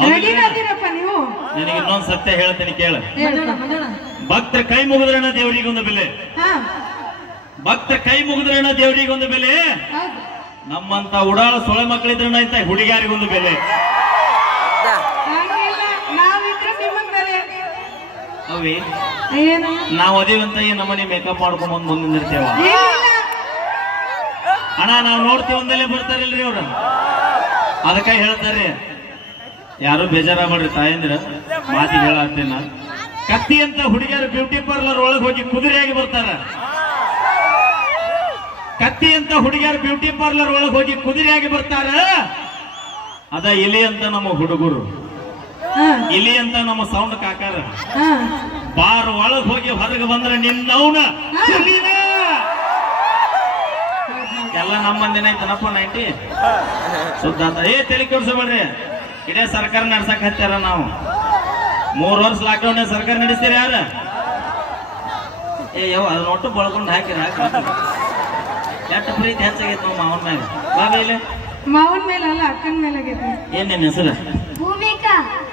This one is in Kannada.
ರೆಡಿನಪ್ಪ ನೀವು. ನಿನಗೆ ಇನ್ನೊಂದು ಸತ್ಯ ಹೇಳ್ತೀನಿ ಕೇಳ. ಭಕ್ತರ ಕೈ ಮುಗಿದ್ರಣ ದೇವರಿಗೊಂದು ಬೆಲೆ. ಭಕ್ತರ ಕೈ ಮುಗಿದ್ರಣ ದೇವರಿಗೊಂದು ಬೆಲೆ. ನಮ್ಮಂತ ಉಡಾಳ ಸೊಳೆ ಮಕ್ಕಳಿದ್ರಣ ಇಂತ ಹುಡುಗಿಯಾರಿಗೊಂದು ಬೆಲೆ. ಅವಿ ನಾವ್ ಅದೇವಂತ ಈ ನಮ್ಮನೆ ಮೇಕಪ್ ಮಾಡ್ಕೊಂಡ್ ಮುಂದೆ ನಿಂದಿರ್ತೇವ ಅಣ್ಣ. ನಾವ್ ನೋಡ್ತೀವಿ ಒಂದಲ್ಲೇ ಬರ್ತಾರಿಲ್ರಿ ಅವ್ರ. ಅದಕ್ಕ ಹೇಳ್ತಾರ್ರಿ, ಯಾರು ಬೇಜಾರಾಗ್ಬೇಡ್ರಿ ತಾಯಂದ್ರ ಮಾತಿಗೆ ಹೇಳತ್ತೇನ. ಕತ್ತಿ ಅಂತ ಹುಡುಗಿಯರು ಬ್ಯೂಟಿ ಪಾರ್ಲರ್ ಒಳಗೆ ಹೋಗಿ ಕುದುರೆಯಾಗಿ ಬರ್ತಾರ. ಕತ್ತಿ ಅಂತ ಹುಡುಗಿಯರು ಬ್ಯೂಟಿ ಪಾರ್ಲರ್ ಒಳಗೆ ಹೋಗಿ ಕುದುರೆಯಾಗಿ ಬರ್ತಾರ. ಅದ ಇಲಿ ಅಂತ ನಮ್ಮ ಹುಡುಗರು, ಇಲಿ ಅಂತ ನಮ್ಮ ಸೌಂಡ್ ಕಾಕಾರ. ಬಾರ್ ಒಳಗ್ ಹೋಗಿ ಹೊರಗೆ ಬಂದ್ರೆ ನಿನ್ನವನ ಎಲ್ಲ ನಮ್ಮ ಮಂದಿನ ಐತನಪ್ಪ 90 ಶುದ್ಧ ಅಂತ. ತಲೆ ಕೆಡ್ಸಬೇಡ್ರಿ, ಇಡೇ ಸರ್ಕಾರ ನಡ್ಸಕ್ ಹತ್ತಾರ. ನಾವು 3 ವರ್ಷ ಲಾಕ್ಡೌನ್ ಸರ್ಕಾರ ನಡೆಸ್ತೀರಿ ಯಾರ? ಯವ್ ಅದನ್ನ ಒಟ್ಟು ಬಳಕೊಂಡು ಹಾಕಿರ ಎಷ್ಟು ಪ್ರೀತಿ ಹೆಚ್ಚಾಗೈತೆ ನಾವು ಮಾವನ ಮ್ಯಾಗ. ಬಾಬಿ ಇಲ್ಲ ಮಾವನ ಮೇಲೆ ಅಲ್ಲ, ಅಕ್ಕನ ಮೇಲೆ ಆಗೈತಿ. ಏನೇನ್ ಹೆಸರು? ಭೂಮಿಕಾ.